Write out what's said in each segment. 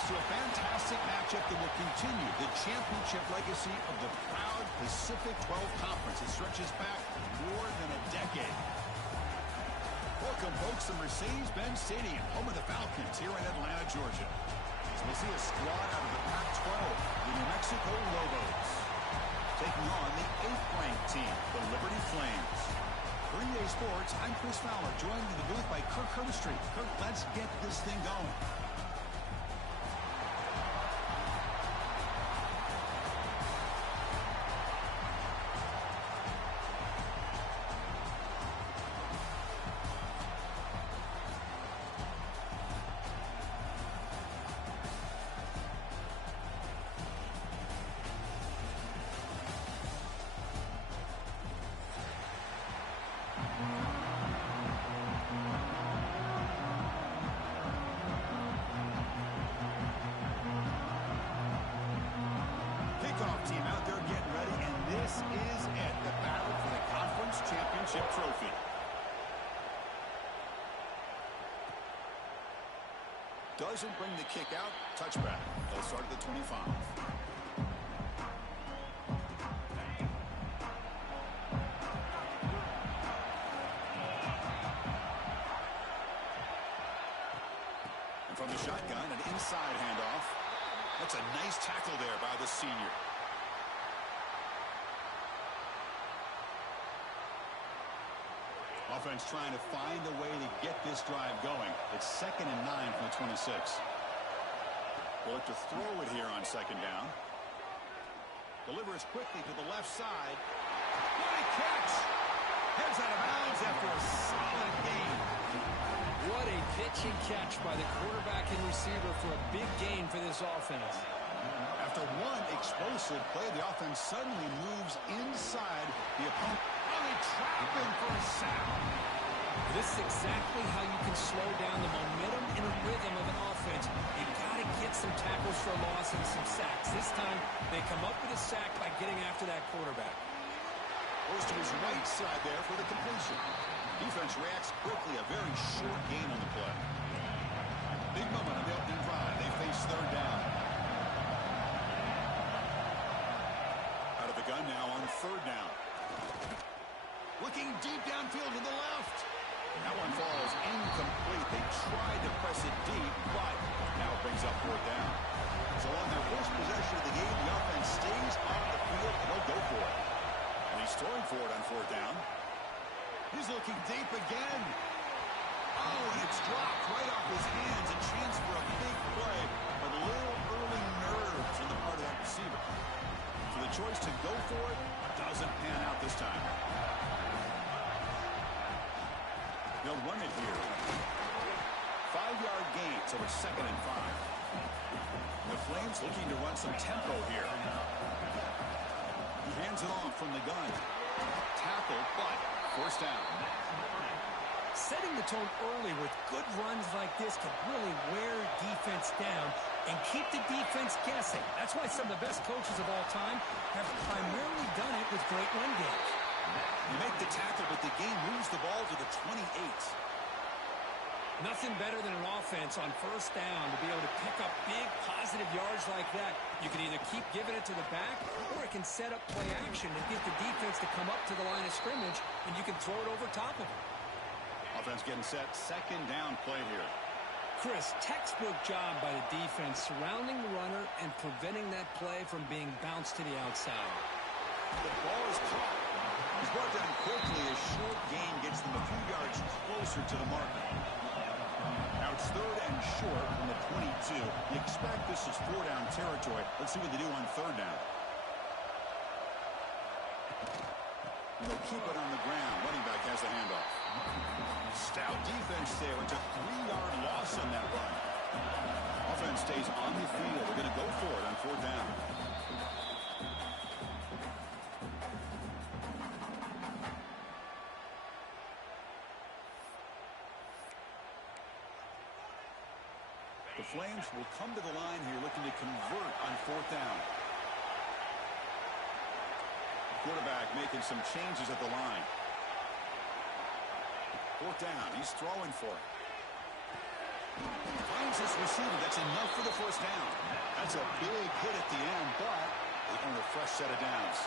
thanks to a fantastic matchup that will continue the championship legacy of the proud Pacific 12 Conference. It stretches back more than a decade. Welcome, folks, to Mercedes-Benz Stadium, home of the Falcons here in Atlanta, Georgia. So we'll see a squad out of the Pac-12, the New Mexico Lobos, taking on the 8th-ranked team, the Liberty Flames. For EA Sports, I'm Chris Fowler, joined in the booth by Kirk Herbstreit. Kirk, let's get this thing going. Team out there getting ready, and this is it, the battle for the conference championship trophy. Doesn't bring the kick out, touchback. They'll start at the 25. And from the shotgun, an inside handoff. That's a nice tackle there by the senior. Offense trying to find a way to get this drive going. It's 2nd and 9 from the 26. They'll look to throw it here on 2nd down. Delivers quickly to the left side. What a catch! Heads out of bounds after a solid gain. What a pitch and catch by the quarterback and receiver for a big gain for this offense. After one explosive play, the offense suddenly moves inside the opponent. They trap him for a sack. This is exactly how you can slow down the momentum and rhythm of an offense. You've got to get some tackles for a loss and some sacks. This time, they come up with a sack by getting after that quarterback. Goes to his right side there for the completion. Defense reacts quickly. A very short gain on the play. Big moment on the opening drive. They face 3rd down. Out of the gun now on 3rd down. Looking deep downfield to the left. That one falls incomplete. They tried to press it deep, but now it brings up 4th down. So on their first possession of the game, the offense stays on the field, and they'll go for it. And he's throwing for it on 4th down. He's looking deep again. Oh, and it's dropped right off his hands. A chance for a big play, but a little early nerves on the part of that receiver. So the choice to go for it doesn't pan out this time. They'll run it here. 5-yard gain, so it's 2nd and 5. The Flames looking to run some tempo here. He hands it off from the gun. Tackle, but 1st down. Setting the tone early with good runs like this can really wear defense down and keep the defense guessing. That's why some of the best coaches of all time have primarily done it with great run games. You make the tackle, but the game moves the ball to the 28. Nothing better than an offense on 1st down to be able to pick up big positive yards like that. You can either keep giving it to the back, or it can set up play action and get the defense to come up to the line of scrimmage, and you can throw it over top of them. Offense getting set. 2nd down play here. Chris, textbook job by the defense surrounding the runner and preventing that play from being bounced to the outside. The ball is caught. He's brought down quickly. A short gain gets them a few yards closer to the marker. Now it's 3rd and short from the 22. You expect this is 4-down territory. Let's see what they do on 3rd down. And they'll keep it on the ground. Running back has the handoff. Stout defense there. It's a 3-yard loss on that run. Offense stays on the field. They're going to go for it on 4th down. The Flames will come to the line here looking to convert on 4th down. Quarterback making some changes at the line. 4th down. He's throwing for it. finds his receiver. That's enough for the first down. That's a big hit at the end, but they earn a fresh set of downs.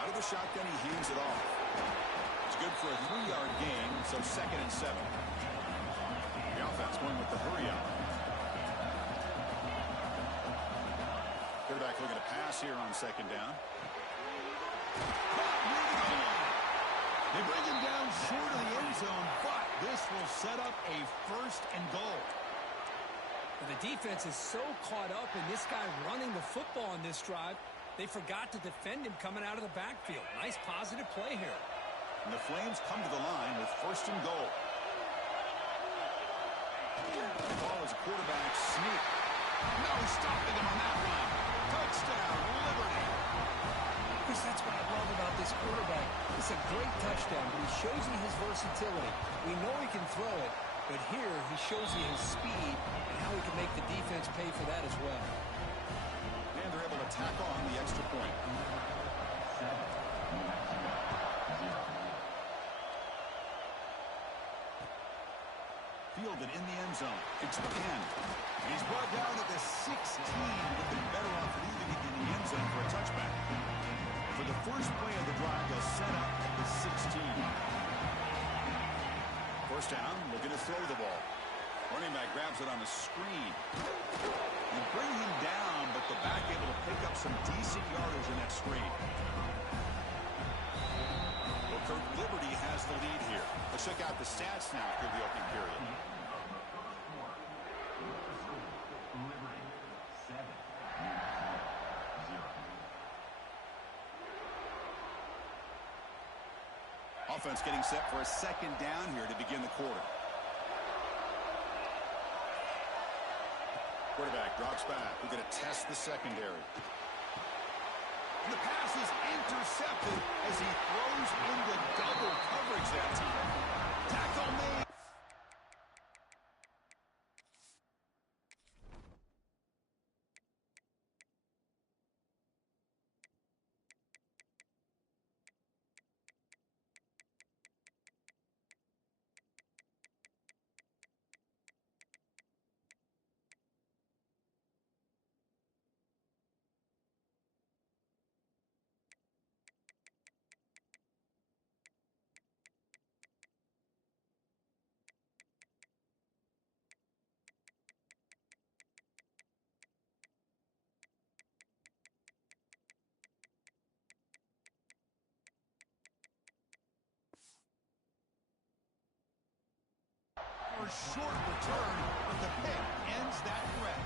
Out of the shotgun, he hands it off. It's good for a 3-yard gain, so 2nd and 7. The offense going with the hurry up. Quarterback looking to pass here on 2nd down. They bring him down short of the end zone, but this will set up a 1st and goal. The defense is so caught up in this guy running the football on this drive, they forgot to defend him coming out of the backfield. Nice positive play here. And the Flames come to the line with 1st and goal. The ball is a quarterback sneak. No stopping him on that one. Touchdown, Liberty. Chris, that's what I love about this quarterback. It's a great touchdown, but he shows you his versatility. We know he can throw it, but here he shows you his speed and how he can make the defense pay for that as well. And they're able to tack on the extra point. Fielded in the end zone. It's the 10. And he's brought down at the 16. Would be better off leaving it in the end zone for a touchback. For the first play of the drive, they'll set up at the 16. First down, looking to throw the ball. Running back grabs it on the screen. You bring him down, but the back able to pick up some decent yardage in that screen. Well, Kirk, Liberty has the lead here. Let's check out the stats now through the opening period. Offense getting set for a 2nd down here to begin the quarter. Quarterback drops back. We're going to test the secondary. And the pass is intercepted as he throws into double coverage that time. Tackle made. Short return, but the pick ends that threat.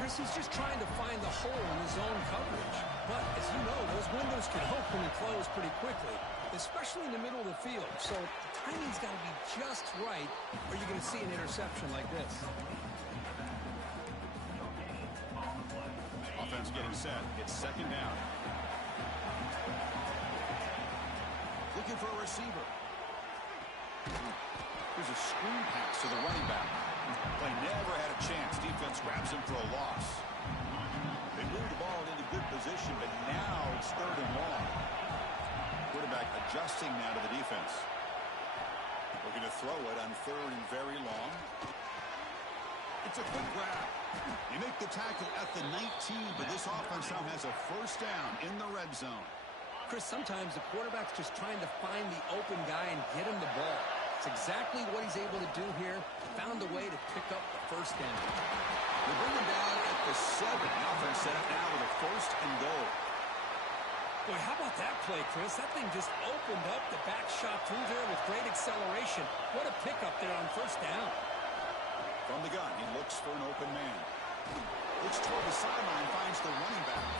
Chris, he's just trying to find the hole in his own coverage. But, as you know, those windows can open and close pretty quickly, especially in the middle of the field. So the timing's got to be just right, or you're going to see an interception like this. Offense getting set. It's 2nd down. Looking for a receiver. Here's a screen pass to the running back. Play never had a chance. Defense grabs him for a loss. They moved the ball into good position, but now it's 3rd and long. Quarterback adjusting now to the defense. Looking to throw it on 3rd and very long. It's a quick grab. You make the tackle at the 19, but this offense now has a 1st down in the red zone. Chris, sometimes the quarterback's just trying to find the open guy and get him the ball. It's exactly what he's able to do here. Found a way to pick up the 1st down. They bring him down at the 7. The offense set up now with a 1st and goal. Boy, how about that play, Chris? That thing just opened up. The back shot through there with great acceleration. What a pickup there on 1st down. From the gun, he looks for an open man. Looks toward the sideline, finds the running back.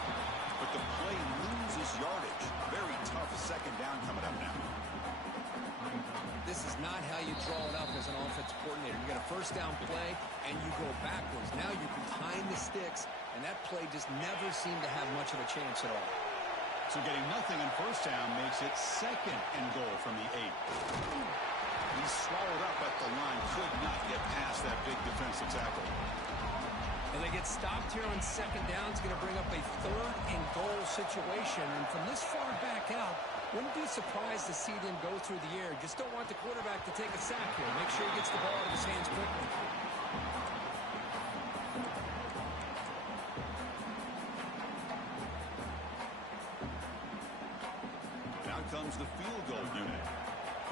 But the play loses yardage. Very tough 2nd down coming up now. This is not how you draw it up as an offensive coordinator. You get a 1st down play, and you go backwards. Now you're behind the sticks, and that play just never seemed to have much of a chance at all. So getting nothing on 1st down makes it 2nd and goal from the 8. He's swallowed up at the line. Could not get past that big defensive tackle. And they get stopped here on second down. It's going to bring up a third and goal situation. And from this far back out, wouldn't be surprised to see them go through the air. Just don't want the quarterback to take a sack here. Make sure he gets the ball out of his hands quickly. Now comes the field goal unit.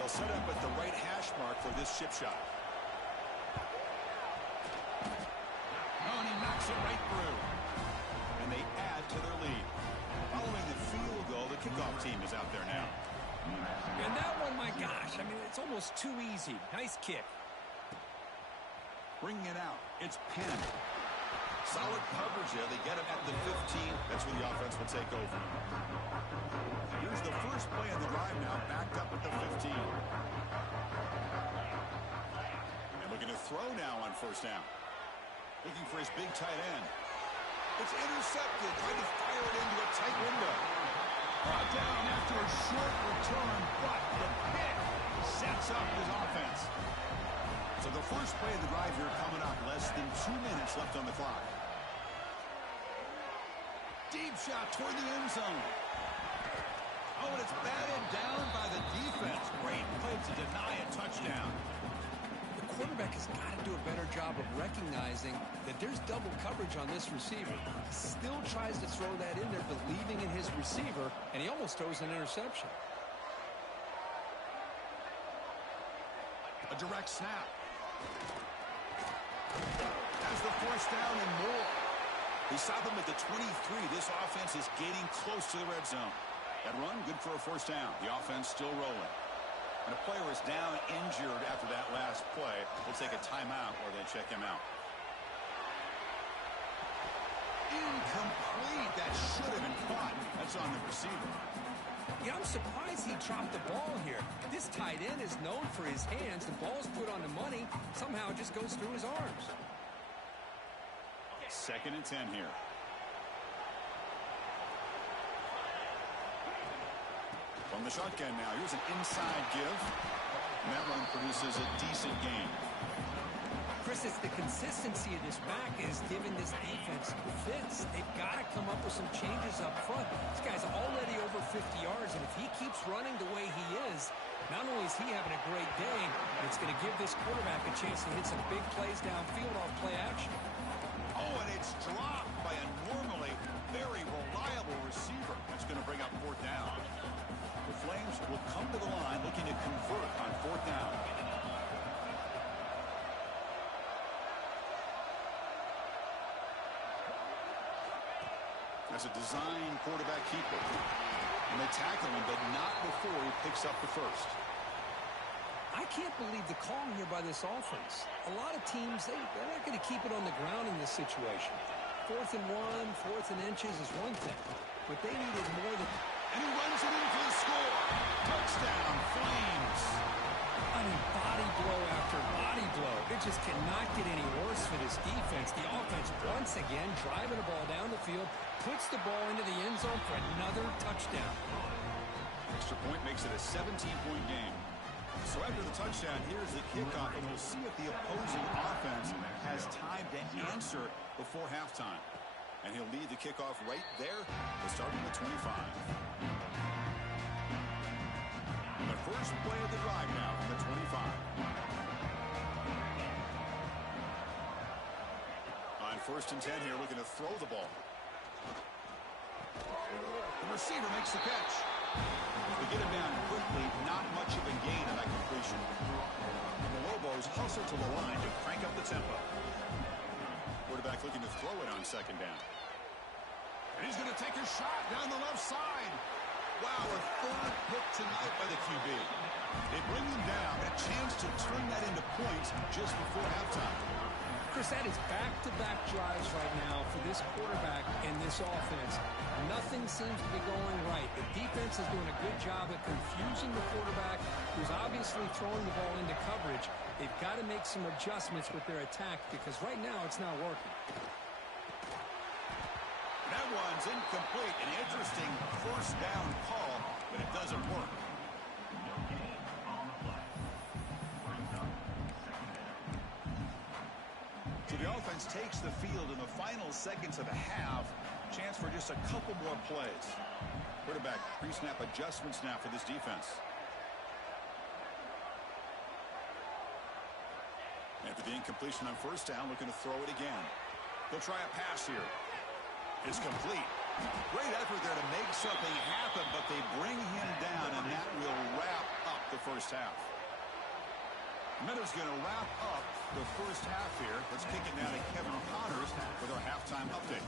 They'll set up at the right hash mark for this chip shot. And he knocks it right through. And they add to their lead. Following the field goal, the kickoff team is out there now. And that one, my gosh, I mean, it's almost too easy. Nice kick. Bringing it out. It's Penn. Solid coverage there. They get him at the 15. That's where the offense will take over. Here's the first play on the drive now, backed up at the 15. And looking to throw now on first down. Looking for his big tight end. It's intercepted. Trying to fire it into a tight window. Brought down after a short return, but the pick sets up his offense. So the first play of the drive here coming up. Less than 2 minutes left on the clock. Deep shot toward the end zone. Oh, and it's batted down by the defense. Great play to deny a touchdown. The quarterback has got to do a better job of recognizing that there's double coverage on this receiver. He still tries to throw that in there, believing in his receiver, and he almost throws an interception. A direct snap. Has the first down and more. He stopped him at the 23. This offense is getting close to the red zone. That run, good for a first down. The offense still rolling. And a player is down injured after that last play. We'll take a timeout or they check him out. Incomplete. That should have been caught. That's on the receiver. Yeah, I'm surprised he dropped the ball here. This tight end is known for his hands. The ball's put on the money. Somehow it just goes through his arms. 2nd and 10 here. From the shotgun now. Here's an inside give. And that run produces a decent gain. Chris, it's the consistency of this back is giving this defense fits. They've got to come up with some changes up front. This guy's already over 50 yards, and if he keeps running the way he is, not only is he having a great day, but it's going to give this quarterback a chance to hit some big plays downfield off play action. Oh, and it's dropped by a normally very reliable receiver. That's going to bring up 4th down. The Flames will come to the line looking to convert on 4th down. That's a design quarterback keeper. And they tackle him, but not before he picks up the first. I can't believe the call here by this offense. A lot of teams, they're not going to keep it on the ground in this situation. 4th and 1, 4th and inches is one thing. But they needed more than... And he runs it in for the score. Touchdown, Flames. I mean, body blow after body blow. It just cannot get any worse for this defense. The offense, once again, driving the ball down the field, puts the ball into the end zone for another touchdown. Extra point makes it a 17-point game. So after the touchdown, here's the kickoff, and we'll see if the opposing offense has time to answer before halftime. And he'll lead the kickoff right there. We'll start from the 25. The first play of the drive now from the 25. On 1st and 10 here, looking to throw the ball. The receiver makes the catch. They get him down quickly, not much of a gain on that completion. And the Lobos hustle to the line to crank up the tempo. Quarterback looking to throw it on 2nd down. And he's going to take a shot down the left side. Wow, a 3rd pick tonight by the QB. They bring him down, a chance to turn that into points just before halftime. Chris, that is back-to-back drives right now for this quarterback and this offense. Nothing seems to be going right. The defense is doing a good job at confusing the quarterback, who's obviously throwing the ball into coverage. They've got to make some adjustments with their attack because right now it's not working. That one's incomplete. An interesting first down call, but it doesn't work. So the offense takes the field in the final seconds of the half. Chance for just a couple more plays. Quarterback pre-snap adjustments now for this defense. After the incompletion on first down, looking to throw it again. They'll try a pass here. It's complete. Great effort there to make something happen, but they bring him down, and that will wrap up the first half. Meadows going to wrap up the first half here. Let's kick it now to Kevin Connors with our halftime update.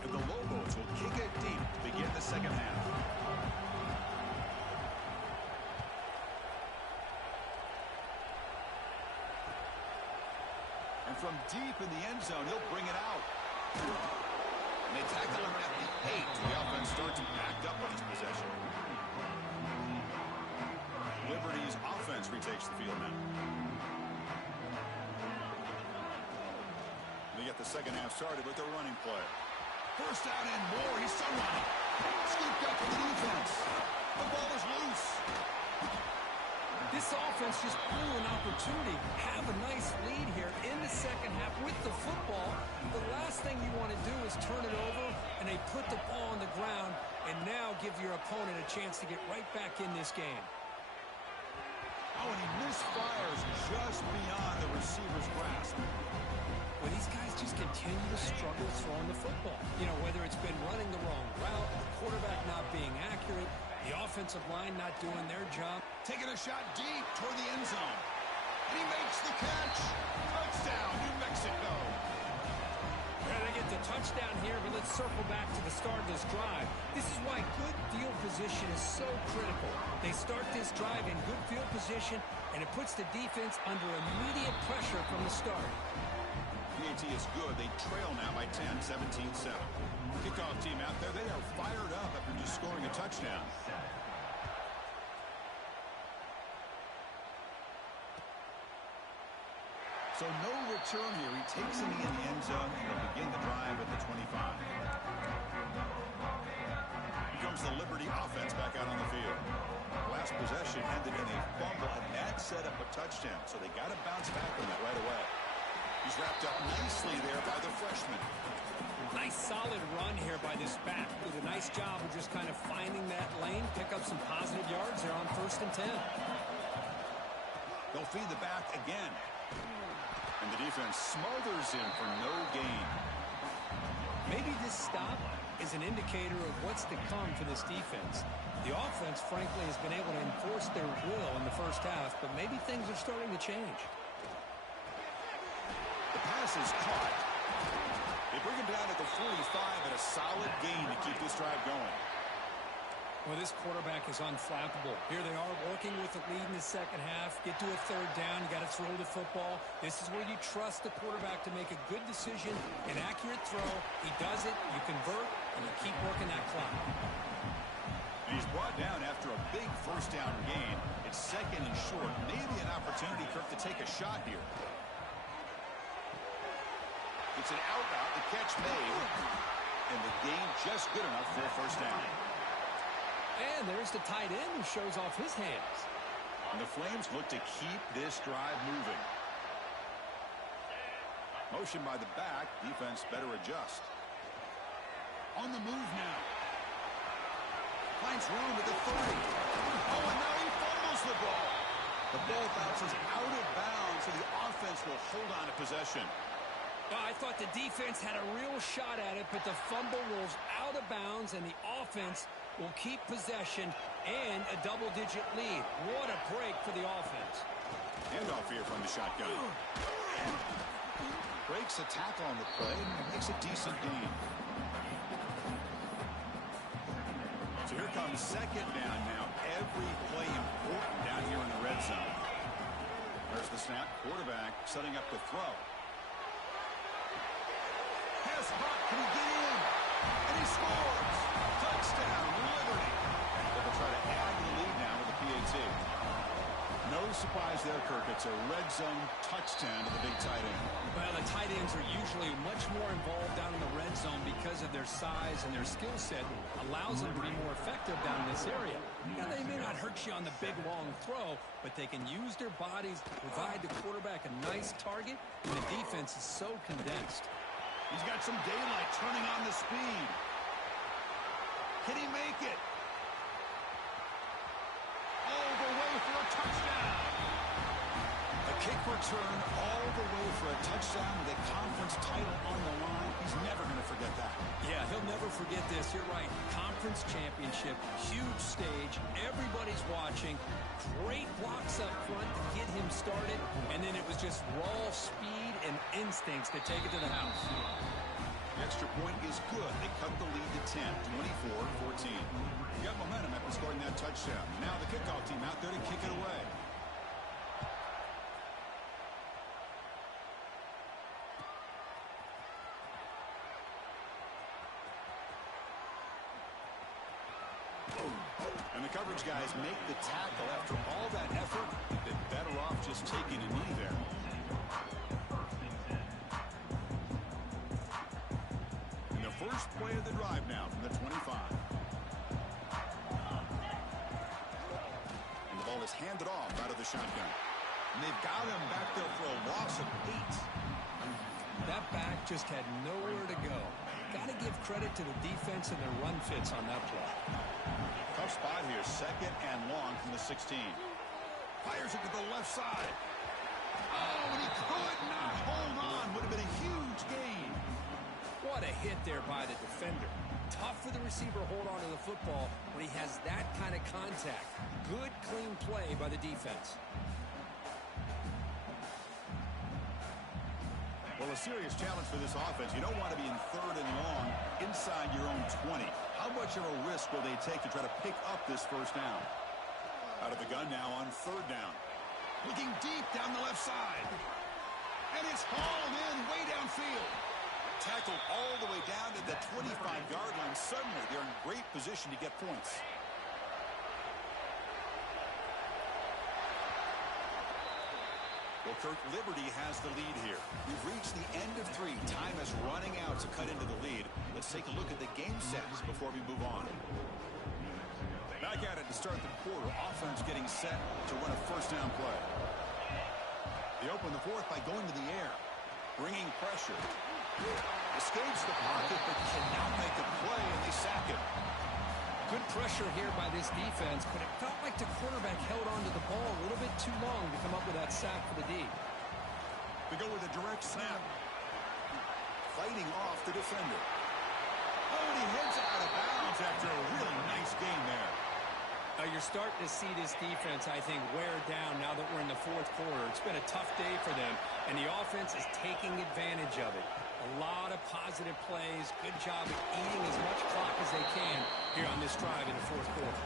And the Lobos will kick it deep to begin the second half. And from deep in the end zone, he'll bring it out. And they tackle him at the 8. The offense starts backed up on this possession. Liberty's offense retakes the field now. They get the second half started with their running play. First down and more. He's still running. Scooped up for the defense. The ball is loose. This offense just blew an opportunity. Have a nice lead here in the second half with the football. The last thing you want to do is turn it over, and they put the ball on the ground and now give your opponent a chance to get right back in this game. Oh, and he misfires just beyond the receiver's grasp. Well, these guys just continue to struggle throwing the football. You know, whether it's been running the wrong route, the quarterback not being accurate, the offensive line not doing their job. Taking a shot deep toward the end zone. And he makes the catch. Touchdown, New Mexico. Yeah, they get the touchdown here, but let's circle back to the start of this drive. This is why good field position is so critical. They start this drive in good field position, and it puts the defense under immediate pressure from the start. PAT is good. They trail now by 10, 17-7. Kickoff team out there. They are fired up after just scoring a touchdown. So no return here. He takes it in the end zone, and they'll begin the drive at the 25. Here comes the Liberty offense back out on the field. Last possession ended in a fumble, and that set up a touchdown. So they got to bounce back from that right away. He's wrapped up nicely there by the freshman. Nice solid run here by this back. Did a nice job of just kind of finding that lane, pick up some positive yards there on 1st and 10. They'll feed the back again. And the defense smothers him for no gain. Maybe this stop is an indicator of what's to come for this defense. The offense, frankly, has been able to enforce their will in the first half, but maybe things are starting to change. The pass is caught. They bring him down at the 45 and a solid gain to keep this drive going. Well, this quarterback is unflappable. Here they are working with the lead in the second half. Get to a 3rd down. You got to throw the football. This is where you trust the quarterback to make a good decision, an accurate throw. He does it. You convert, and you keep working that clock. And he's brought down after a big first down gain. It's 2nd and short. Maybe an opportunity, Kirk, to take a shot here. It's an out route. The catch made. And the gain just good enough for a first down. And there's the tight end who shows off his hands. And the Flames look to keep this drive moving. Motion by the back. Defense better adjust. On the move now. Finds room at the 30. Oh, and now he fumbles the ball. The ball bounces out of bounds, so the offense will hold on to possession. I thought the defense had a real shot at it, but the fumble rolls out of bounds, and the offense will keep possession and a double-digit lead. What a break for the offense. Handoff here from the shotgun. Breaks a tackle on the play and makes a decent gain. So here comes 2nd down now. Every play important down here in the red zone. There's the snap. Quarterback setting up to throw. Pass hot. Can he get in? And he scores. Touchdown, Liberty. They'll try to add to the lead now with the PAT. No surprise there, Kirk. It's a red zone touchdown to the big tight end. Well, the tight ends are usually much more involved down in the red zone because of their size and their skill set allows them to be more effective down in this area. Now, they may not hurt you on the big, long throw, but they can use their bodies to provide the quarterback a nice target, and the defense is so condensed. He's got some daylight turning on the speed. Can he make it? All the way for a touchdown. A kick return all the way for a touchdown with a conference title on the line. He's never going to forget that. Yeah, he'll never forget this. You're right. Conference championship, huge stage. Everybody's watching. Great blocks up front to get him started. And then it was just raw speed and instincts to take it to the house. The extra point is good. They cut the lead to 10, 24-14. You got momentum after scoring that touchdown. Now the kickoff team out there to kick it away. And the coverage guys make the tackle. After all that effort, they've been better off just taking a knee there. And the first play of the drive now from the 25. And the ball is handed off out of the shotgun. And they've got him back there for a loss of 8. That back just had nowhere to go. Got to give credit to the defense and their run fits on that play. Tough spot here, second and long from the 16. Fires it to the left side. Oh, and he could not hold on. Would have been a huge gain. What a hit there by the defender. Tough for the receiver to hold on to the football when he has that kind of contact. Good, clean play by the defense. Well, a serious challenge for this offense. You don't want to be in third and long inside your own 20. How much of a risk will they take to try to pick up this first down? Out of the gun now on third down. Looking deep down the left side. And it's hauled in way downfield. Tackled all the way down to the 25-yard line. Suddenly, they're in great position to get points. Well, Kirk, Liberty has the lead here. We've reached the end of 3. Time is running out to cut into the lead. Let's take a look at the game sets before we move on. Back at it to start the quarter. Offense getting set to run a first down play. They open the fourth by going to the air. Bringing pressure. Escapes the pocket, but cannot make a play, and they sack him. Good pressure here by this defense, but it felt like the quarterback held onto the ball a little bit too long to come up with that sack for the D. They go with a direct snap. Fighting off the defender. Oh, and he heads out of bounds after a really nice game there. You're starting to see this defense, I think, wear down now that we're in the fourth quarter. It's been a tough day for them, and the offense is taking advantage of it. A lot of positive plays. Good job at eating as much clock as they can here on this drive in the fourth quarter.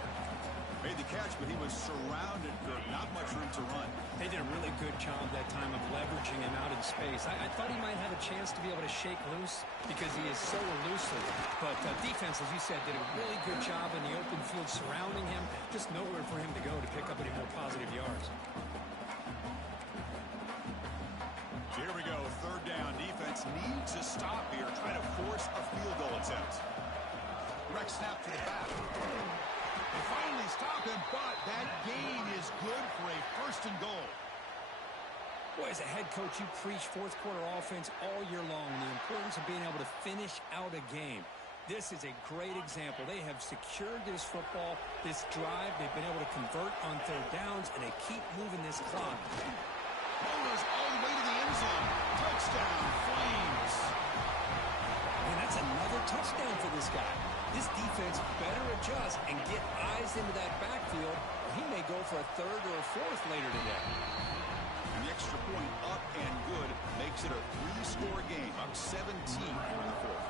Made the catch, but he was surrounded. Not much room to run. They did a really good job that time of leveraging him out in space. I thought he might have a chance to be able to shake loose because he is so elusive. But defense, as you said, did a really good job in the open field surrounding him. Just nowhere for him to go to pick up any more positive yards. Here we go, third down. Defense needs to stop here. Try to force a field goal attempt. Direct snap to the back. They finally stop him, but that gain is good for a first and goal. Boy, as a head coach, you preach fourth quarter offense all year long, and the importance of being able to finish out a game. This is a great example. They have secured this football, this drive. They've been able to convert on third downs, and they keep moving this clock. Bowlers all the way to the end zone. Touchdown, Flames. And that's another touchdown for this guy. This defense better adjust and get eyes into that backfield, or he may go for a third or a fourth later today. And the extra point up and good makes it a 3-score game. Up 17 here in the fourth.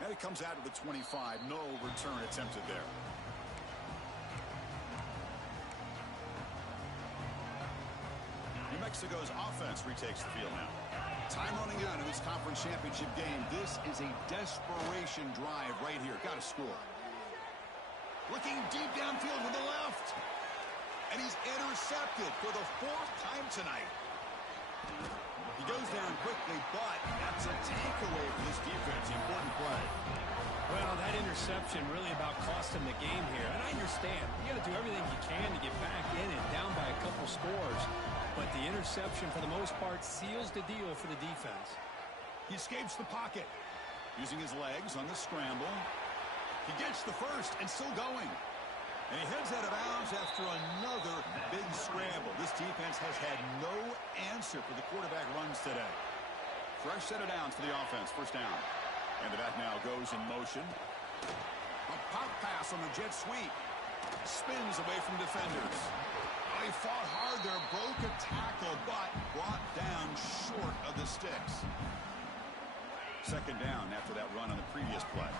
And it comes out of the 25. No return attempted there. New Mexico's offense retakes the field now. Time running out in this conference championship game. This is a desperation drive right here. Got to score. Looking deep downfield to the left. And he's intercepted for the 4th time tonight. He goes down quickly, but that's a takeaway for this defense. Important play. Well, that interception really about cost him the game here. And I understand. You got to do everything you can to get back in and down by a couple scores. But the interception, for the most part, seals the deal for the defense. He escapes the pocket. Using his legs on the scramble. He gets the first and still going. And he heads out of bounds after another big scramble. This defense has had no answer for the quarterback runs today. Fresh set of downs for the offense. First down. And the back now goes in motion. A pop pass on the jet sweep. Spins away from defenders. Oh, he fought hard there. Broke a tackle, but brought down short of the sticks. Second down after that run on the previous play.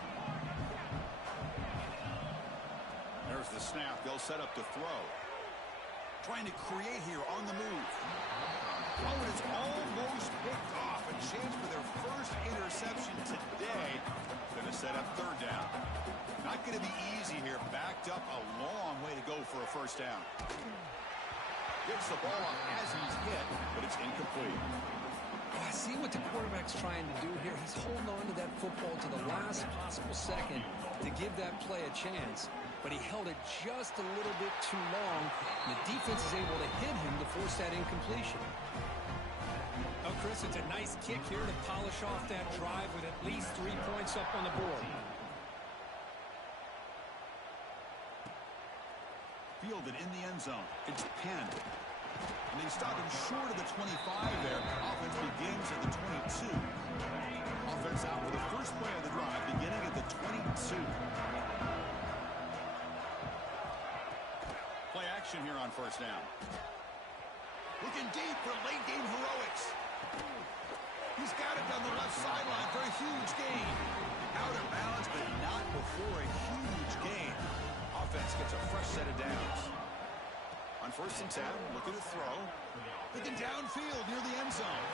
There's the snap. They'll set up to throw. Trying to create here on the move. Oh, and it's almost picked off. A chance for their first interception today. Going to set up third down. Not going to be easy here. Backed up a long way to go for a first down. Gets the ball off as he's hit, but it's incomplete. I see what the quarterback's trying to do here. He's holding on to that football to the last possible second to give that play a chance. But he held it just a little bit too long. And the defense is able to hit him to force that incompletion. Oh, Chris, it's a nice kick here to polish off that drive with at least 3 points up on the board. Fielded in the end zone. It's Penn. And they stop him short of the 25 there. Offense begins at the 22. Offense out for the first play of the drive, beginning at the 22. Play action here on first down. Looking deep for late game heroics. He's got it down the left sideline for a huge gain. Out of bounds, but not before a huge gain. Offense gets a fresh set of downs. On first and 10, looking to throw. Looking downfield near the end zone.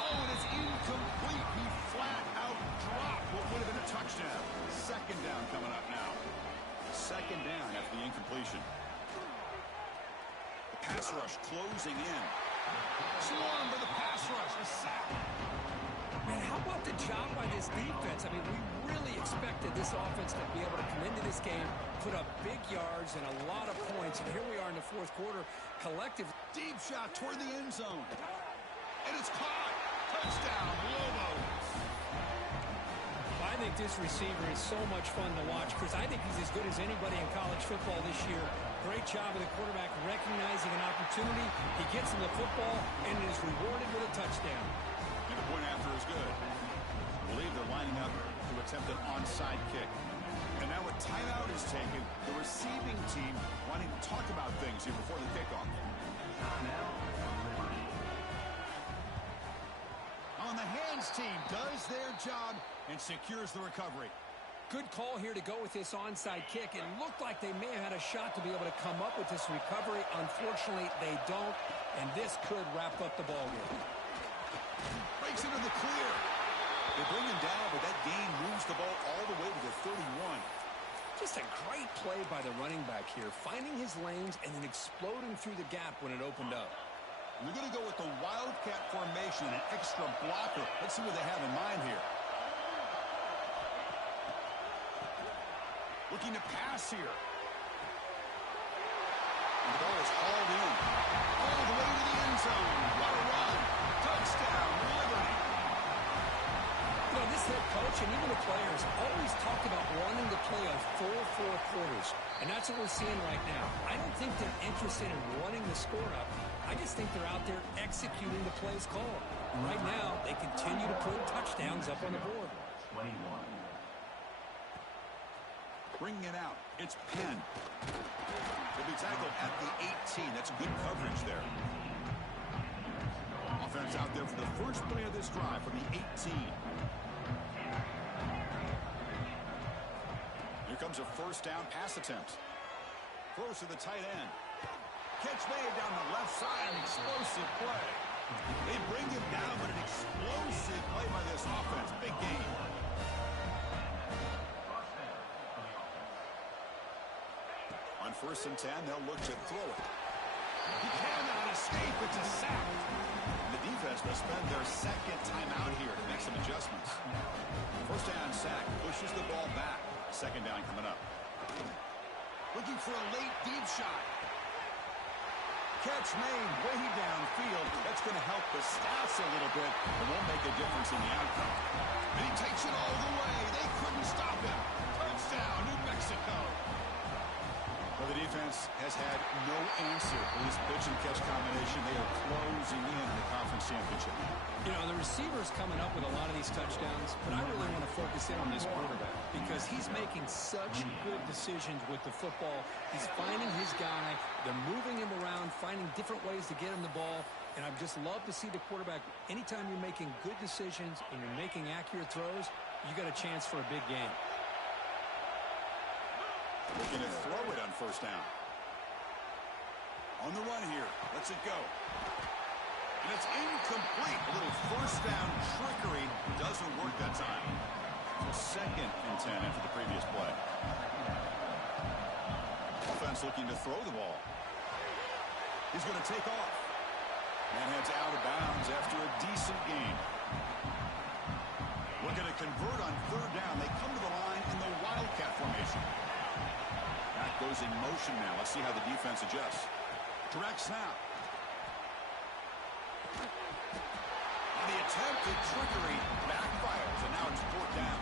Oh, and it's incomplete. He flat out dropped what would have been a touchdown. Second down coming up now. Second down after the incompletion. The pass rush closing in. Swarmed by the pass rush. A sack. Man, how about the job by this defense? I mean, we really expected this offense to be able to come into this game, put up big yards and a lot of points. And here we are in the fourth quarter. Collective deep shot toward the end zone. And it's caught. Touchdown, Lobos. I think this receiver is so much fun to watch, Chris. I think he's as good as anybody in college football this year. Great job of the quarterback recognizing an opportunity. He gets him the football and is rewarded with a touchdown. And the point after is good. I believe they're lining up to attempt an onside kick. And now a timeout is taken. The receiving team wanting to talk about things here before the kickoff. On the hands team does their job and secures the recovery. Good call here to go with this onside kick. It looked like they may have had a shot to be able to come up with this recovery. Unfortunately, they don't, and this could wrap up the ballgame. Breaks into the clear. They bring him down, but that gain moves the ball all the way to the 31. Just a great play by the running back here, finding his lanes and then exploding through the gap when it opened up. They're going to go with the Wildcat formation, an extra blocker. Let's see what they have in mind here. Looking to pass here. And the ball is hauled in. All the way to the end zone. What a run. Touchdown, Biberty. You know, this head coach and even the players always talked about wanting to play a full 4 quarters. And that's what we're seeing right now. I don't think they're interested in running the score up. I just think they're out there executing the plays called. And right now, they continue to put touchdowns up on the board. 21. Bringing it out. It's Penn. He'll be tackled at the 18. That's good coverage there. Offense out there for the first play of this drive from the 18. Here comes a first down pass attempt. Throws to the tight end. Catch made down the left side. An explosive play. They bring him down, but an explosive play by this offense. Big game. On 1st and 10, they'll look to throw it. He cannot escape. It's a sack. The defense will spend their second timeout here to make some adjustments. 1st down sack pushes the ball back. 2nd down coming up. Looking for a late deep shot. Catch made way downfield. That's going to help the stats a little bit and won't make a difference in the outcome. And he takes it all the way. They couldn't stop him. Touchdown, New Mexico. Well, the defense has had no answer for this pitch and catch combination. They are closing in the conference championship. You know, the receiver's coming up with a lot of these touchdowns, but I really want to focus in on this quarterback because he's making such good decisions with the football. He's finding his guy. They're moving him around, finding different ways to get him the ball. And I just love to see the quarterback. Anytime you're making good decisions and you're making accurate throws, you got a chance for a big game. Looking to throw it on 1st down. On the run here. Lets it go. And it's incomplete. A little 1st down trickery doesn't work that time. 2nd and 10 after the previous play. Offense looking to throw the ball. He's going to take off. And heads out of bounds after a decent gain. Looking to convert on 3rd down. They come to the line in the Wildcat formation. That goes in motion now. Let's see how the defense adjusts. Direct snap. And the attempted trickery backfires, and now it's 4th down.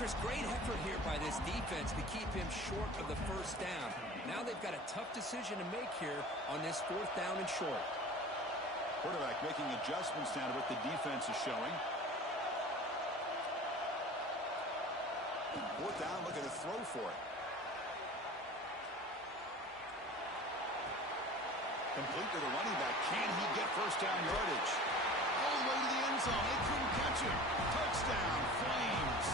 Chris, great effort here by this defense to keep him short of the 1st down. Now they've got a tough decision to make here on this 4th down and short. Quarterback making adjustments down to what the defense is showing. 4th down, looking to throw for it. Complete to the running back. Can he get 1st down yardage? All the way to the end zone. They couldn't catch him. Touchdown, Flames.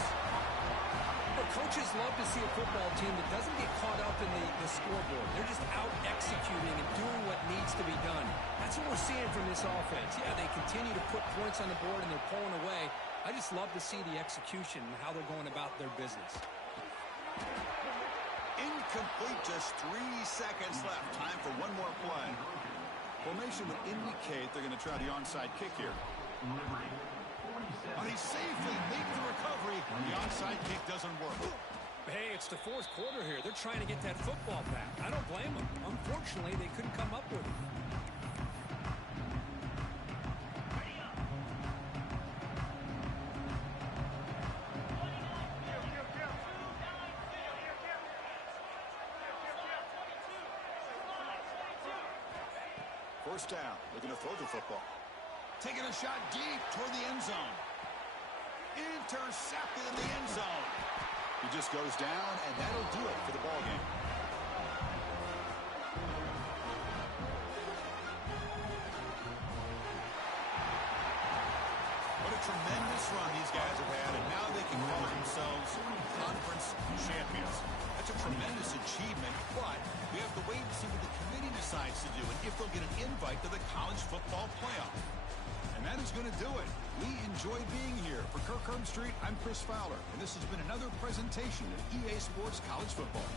But coaches love to see a football team that doesn't get caught up in the scoreboard. They're just out executing and doing what needs to be done. That's what we're seeing from this offense. Yeah, they continue to put points on the board and they're pulling away. I just love to see the execution and how they're going about their business. Incomplete, just 3 seconds left. Time for one more play. Formation would indicate they're going to try the onside kick here. And he safely makes the recovery. The onside kick doesn't work. Hey, it's the 4th quarter here. They're trying to get that football back. I don't blame them. Unfortunately, they couldn't come up with it. First down, looking to throw the football. Taking a shot deep toward the end zone. Intercepted in the end zone. He just goes down, and that'll do it for the ball game. What a tremendous run these guys have had, and now they can call themselves conference champions. That's a tremendous achievement, but we have to wait and see what the committee decides to do and if they'll get an invite to the college football playoff. And that is going to do it. We enjoy being here. For Kirk Herbstreit, I'm Chris Fowler, and this has been another presentation of EA Sports College Football.